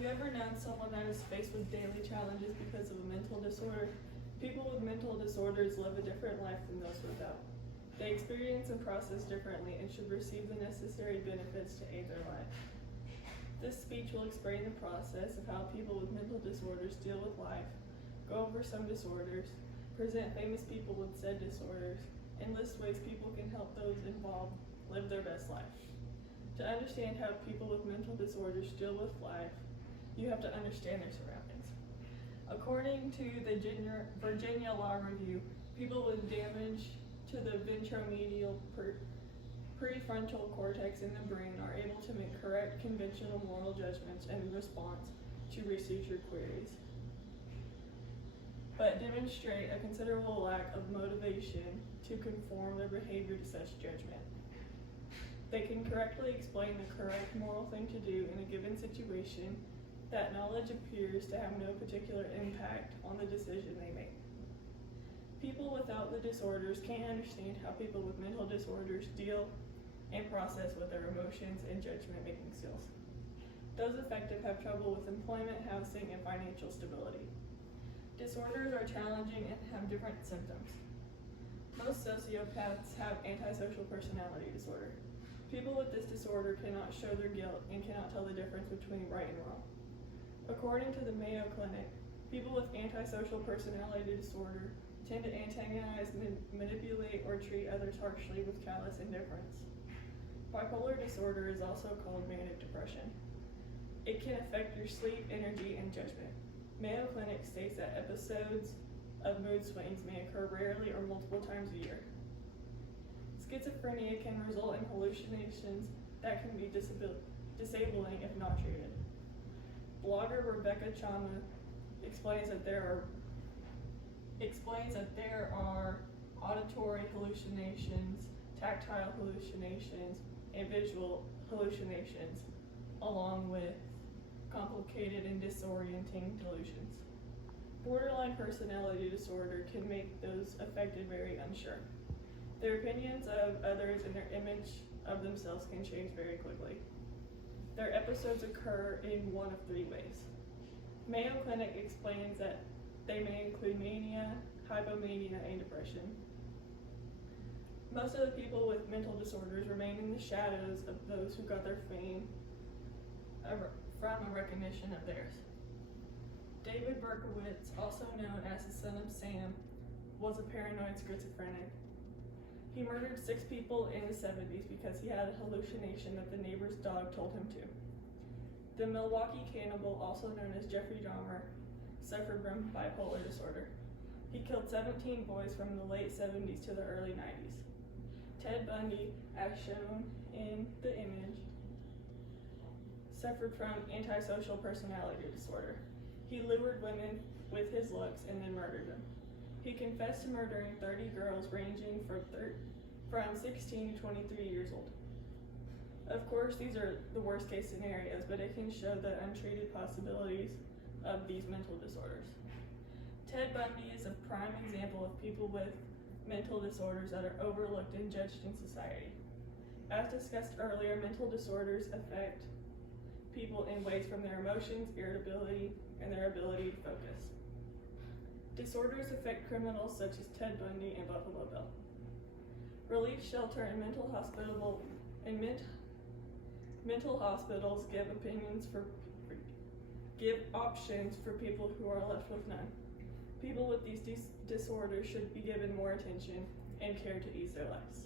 you ever known someone that is faced with daily challenges because of a mental disorder? People with mental disorders live a different life than those without. They experience and process differently and should receive the necessary benefits to aid their life. This speech will explain the process of how people with mental disorders deal with life, go over some disorders, present famous people with said disorders, and list ways people can help those involved live their best life. To understand how people with mental disorders deal with life, you have to understand their surroundings. According to the Virginia Law Review, people with damage to the ventromedial prefrontal cortex in the brain are able to make correct conventional moral judgments in response to researcher queries, but demonstrate a considerable lack of motivation to conform their behavior to such judgment. They can correctly explain the correct moral thing to do in a given situation. That knowledge appears to have no particular impact on the decision they make. People without the disorders can't understand how people with mental disorders deal and process with their emotions and judgment-making skills. Those affected have trouble with employment, housing, and financial stability. Disorders are challenging and have different symptoms. Most sociopaths have antisocial personality disorder. People with this disorder cannot show their guilt and cannot tell the difference between right and wrong. According to the Mayo Clinic, people with antisocial personality disorder tend to antagonize, manipulate, or treat others harshly with callous indifference. Bipolar disorder is also called manic depression. It can affect your sleep, energy, and judgment. Mayo Clinic states that episodes of mood swings may occur rarely or multiple times a year. Schizophrenia can result in hallucinations that can be disabling if not treated. Blogger Rebecca Chama explains that there are auditory hallucinations, tactile hallucinations, and visual hallucinations, along with complicated and disorienting delusions. Borderline personality disorder can make those affected very unsure. Their opinions of others and their image of themselves can change very quickly. Their episodes occur in one of three ways. Mayo Clinic explains that they may include mania, hypomania, and depression. Most of the people with mental disorders remain in the shadows of those who got their fame from a recognition of theirs. David Berkowitz, also known as the son of Sam, was a paranoid schizophrenic. He murdered 6 people in the 70s because he had a hallucination that the neighbor's dog told him to. The Milwaukee cannibal, also known as Jeffrey Dahmer, suffered from bipolar disorder. He killed 17 boys from the late 70s to the early 90s. Ted Bundy, as shown in the image, suffered from antisocial personality disorder. He lured women with his looks and then murdered them. He confessed to murdering 30 girls ranging from 16 to 23 years old. Of course, these are the worst case scenarios, but it can show the untreated possibilities of these mental disorders. Ted Bundy is a prime example of people with mental disorders that are overlooked and judged in society. As discussed earlier, mental disorders affect people in ways from their emotions, irritability, and their ability to focus. Disorders affect criminals such as Ted Bundy and Buffalo Bill. Relief Shelter and mental hospitals give options for people who are left with none. People with these disorders should be given more attention and care to ease their lives.